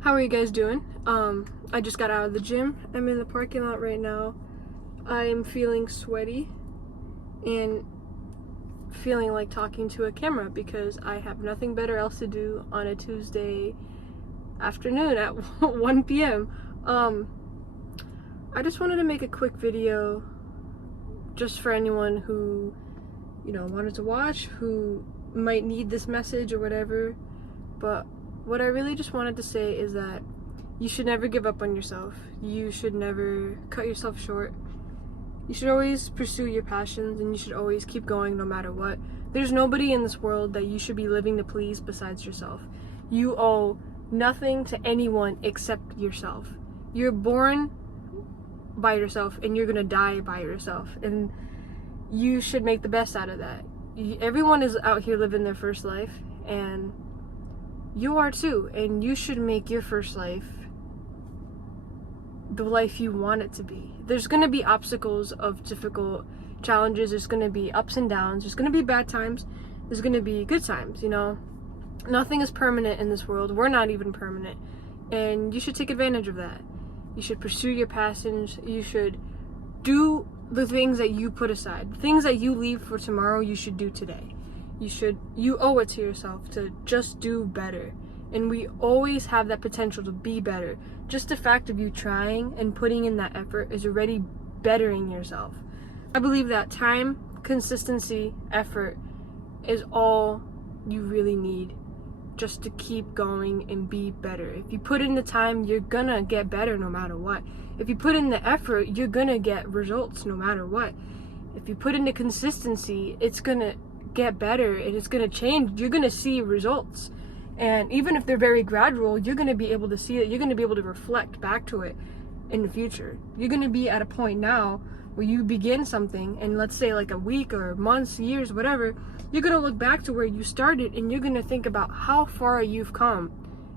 How are you guys doing? I just got out of the gym. I'm in the parking lot right now. I'm feeling sweaty and feeling like talking to a camera because I have nothing better else to do on a Tuesday afternoon at 1 p.m. I just wanted to make a quick video just for anyone who, wanted to watch, who might need this message or whatever. But what I really just wanted to say is that you should never give up on yourself. You should never cut yourself short. You should always pursue your passions, and you should always keep going no matter what. There's nobody in this world that you should be living to please besides yourself. You owe nothing to anyone except yourself. You're born by yourself and you're gonna die by yourself, and you should make the best out of that. Everyone is out here living their first life, and you are too, and you should make your first life the life you want it to be. There's going to be obstacles of difficult challenges. There's going to be ups and downs. There's going to be bad times. There's going to be good times, Nothing is permanent in this world. We're not even permanent. And you should take advantage of that. You should pursue your passions. You should do the things that you put aside. Things that you leave for tomorrow, you should do today. You owe it to yourself to just do better. And we always have that potential to be better. Just the fact of you trying and putting in that effort is already bettering yourself. I believe that time, consistency, effort is all you really need just to keep going and be better. If you put in the time, you're gonna get better no matter what. If you put in the effort, you're gonna get results no matter what. If you put in the consistency, it's gonna get better and it's gonna change. You're gonna see results. And even if they're very gradual, you're going to be able to see it. You're going to be able to reflect back to it in the future. You're going to be at a point now where you begin something, and let's say like a week or months, years, whatever, you're going to look back to where you started, and you're going to think about how far you've come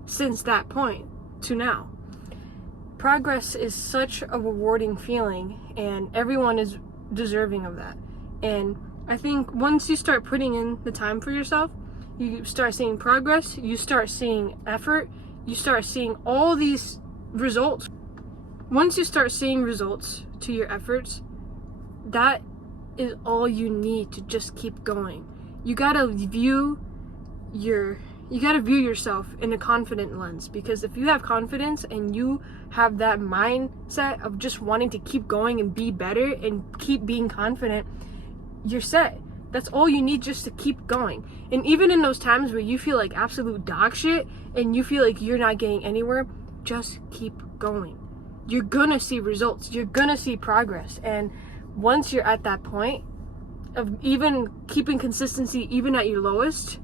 since that point to now. Progress is such a rewarding feeling, and everyone is deserving of that. And I think once you start putting in the time for yourself, you start seeing progress, you start seeing effort, you start seeing all these results. Once you start seeing results to your efforts, that is all you need to just keep going. You gotta view yourself in a confident lens, because if you have confidence and you have that mindset of just wanting to keep going and be better and keep being confident, you're set. That's all you need just to keep going. And even in those times where you feel like absolute dog shit and you feel like you're not getting anywhere, just keep going. You're gonna see results. You're gonna see progress. And once you're at that point of even keeping consistency, even at your lowest,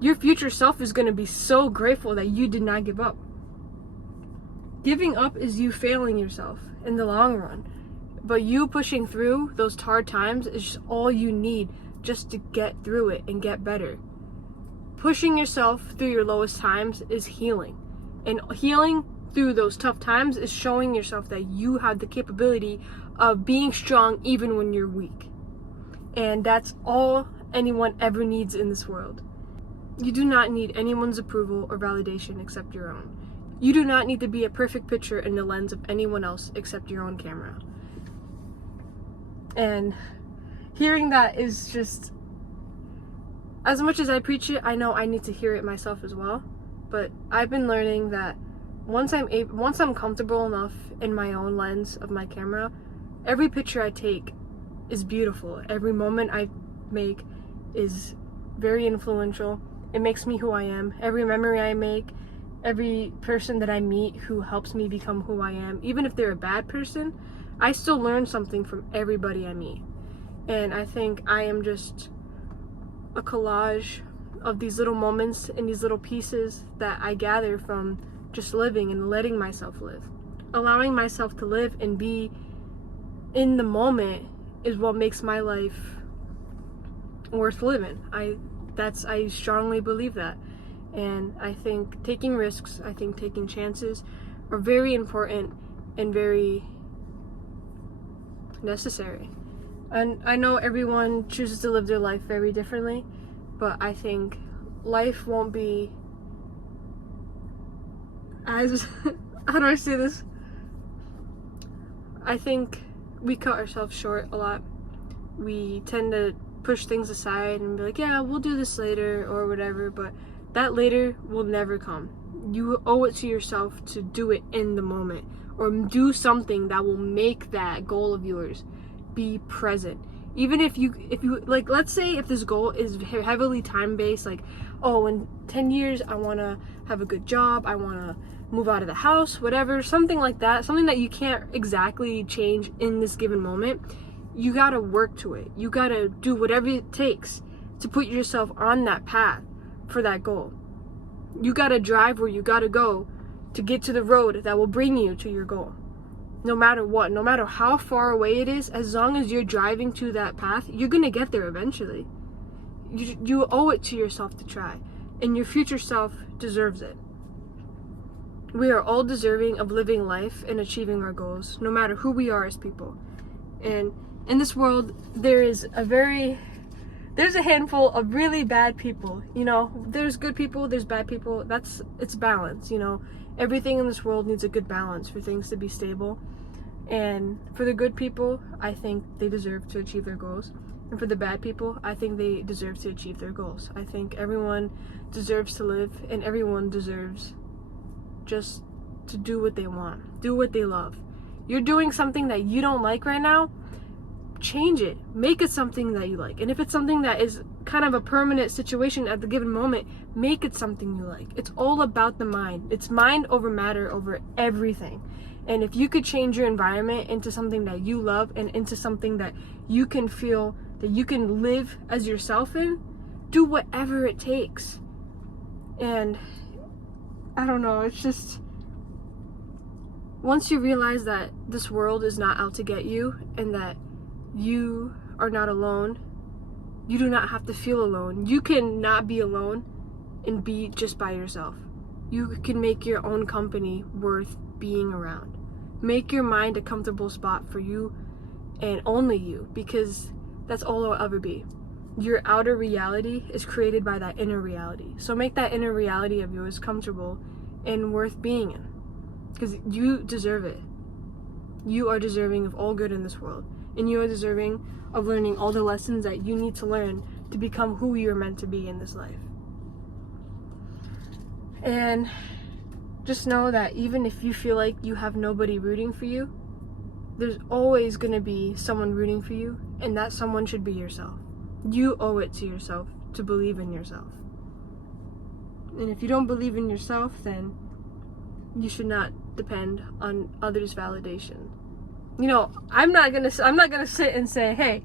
your future self is gonna be so grateful that you did not give up. Giving up is you failing yourself in the long run. But you pushing through those hard times is just all you need just to get through it and get better. Pushing yourself through your lowest times is healing. And healing through those tough times is showing yourself that you have the capability of being strong even when you're weak. And that's all anyone ever needs in this world. You do not need anyone's approval or validation except your own. You do not need to be a perfect picture in the lens of anyone else except your own camera. And hearing that is just, as much as I preach it, I know I need to hear it myself as well. But I've been learning that once I'm comfortable enough in my own lens of my camera, every picture I take is beautiful. Every moment I make is very influential. It makes me who I am. Every memory I make, every person that I meet who helps me become who I am, even if they're a bad person, I still learn something from everybody I meet. And I think I am just a collage of these little moments and these little pieces that I gather from just living and letting myself live. Allowing myself to live and be in the moment is what makes my life worth living. I strongly believe that. And I think taking risks, I think taking chances are very important and very necessary. And I know everyone chooses to live their life very differently, but I think life won't be as how do I say this? I think we cut ourselves short a lot. We tend to push things aside and be like, yeah, we'll do this later or whatever, but that later will never come. You owe it to yourself to do it in the moment, or do something that will make that goal of yours be present. Even if you like, let's say if this goal is heavily time-based, like, oh, in 10 years I want to have a good job, I want to move out of the house, whatever, something like that, something that you can't exactly change in this given moment, you gotta work to it. You gotta do whatever it takes to put yourself on that path for that goal. You gotta drive where you gotta go to get to the road that will bring you to your goal. No matter what, no matter how far away it is, as long as you're driving to that path, you're gonna get there eventually. You owe it to yourself to try, and your future self deserves it. We are all deserving of living life and achieving our goals, no matter who we are as people. And in this world, there's a handful of really bad people. You know, there's good people, there's bad people. It's balance, you know. Everything in this world needs a good balance for things to be stable. And for the good people, I think they deserve to achieve their goals. And for the bad people, I think they deserve to achieve their goals. I think everyone deserves to live, and everyone deserves just to do what they want, do what they love. You're doing something that you don't like right now, change it, make it something that you like. And if it's something that is kind of a permanent situation at the given moment, make it something you like. It's all about the mind. It's mind over matter over everything. And if you could change your environment into something that you love and into something that you can feel that you can live as yourself in, do whatever it takes. And I don't know, it's just, once you realize that this world is not out to get you and that you are not alone, you do not have to feel alone. You can not be alone and be just by yourself. You can make your own company worth being around. Make your mind a comfortable spot for you and only you, because that's all it'll ever be. Your outer reality is created by that inner reality. So make that inner reality of yours comfortable and worth being in, because you deserve it. You are deserving of all good in this world, and you are deserving of learning all the lessons that you need to learn to become who you're meant to be in this life. And just know that even if you feel like you have nobody rooting for you, there's always going to be someone rooting for you, and that someone should be yourself. You owe it to yourself to believe in yourself. And if you don't believe in yourself, then you should not depend on others' validation. You know, I'm not gonna sit and say, hey,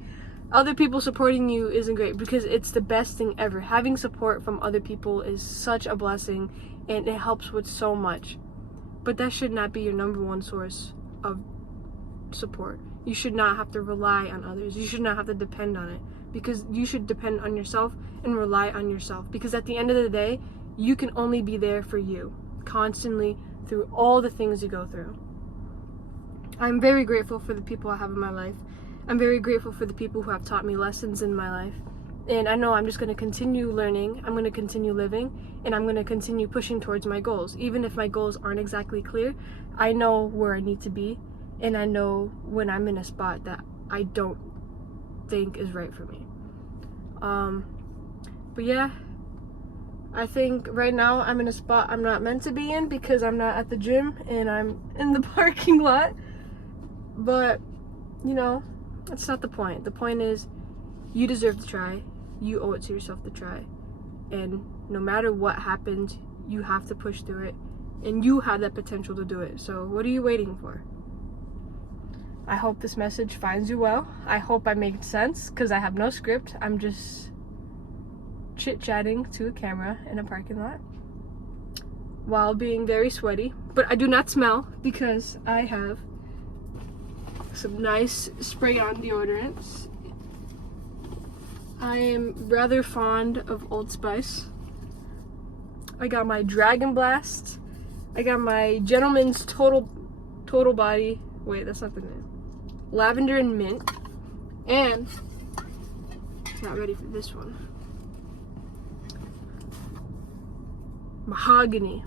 other people supporting you isn't great, because it's the best thing ever. Having support from other people is such a blessing, and it helps with so much. But that should not be your number one source of support. You should not have to rely on others. You should not have to depend on it, because you should depend on yourself and rely on yourself, because at the end of the day, you can only be there for you constantly through all the things you go through. I'm very grateful for the people I have in my life. I'm very grateful for the people who have taught me lessons in my life. And I know I'm just going to continue learning, I'm going to continue living, and I'm going to continue pushing towards my goals. Even if my goals aren't exactly clear, I know where I need to be, and I know when I'm in a spot that I don't think is right for me. But yeah, I think right now I'm in a spot I'm not meant to be in, because I'm not at the gym and I'm in the parking lot. But, you know, that's not the point. The point is, you deserve to try. You owe it to yourself to try. And no matter what happens, you have to push through it. And you have that potential to do it. So what are you waiting for? I hope this message finds you well. I hope I made sense, because I have no script. I'm just chit-chatting to a camera in a parking lot while being very sweaty. But I do not smell, because I have some nice spray-on deodorants. I am rather fond of Old Spice. I got my Dragon Blast. I got my Gentleman's Total Body. Wait, that's not the name. Lavender and Mint. And, not ready for this one, Mahogany.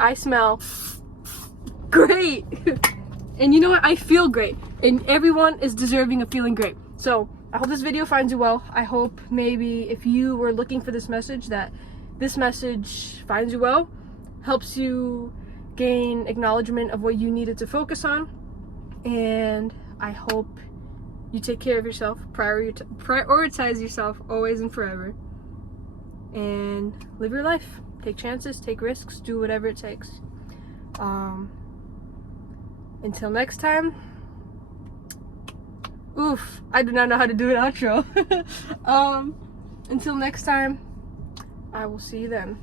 I smell great. And you know what? I feel great. And everyone is deserving of feeling great. So I hope this video finds you well. I hope maybe if you were looking for this message, that this message finds you well, helps you gain acknowledgement of what you needed to focus on. And I hope you take care of yourself, prioritize yourself always and forever, and live your life. Take chances, take risks, do whatever it takes. Until next time. Oof, I do not know how to do an outro. Until next time, I will see you then.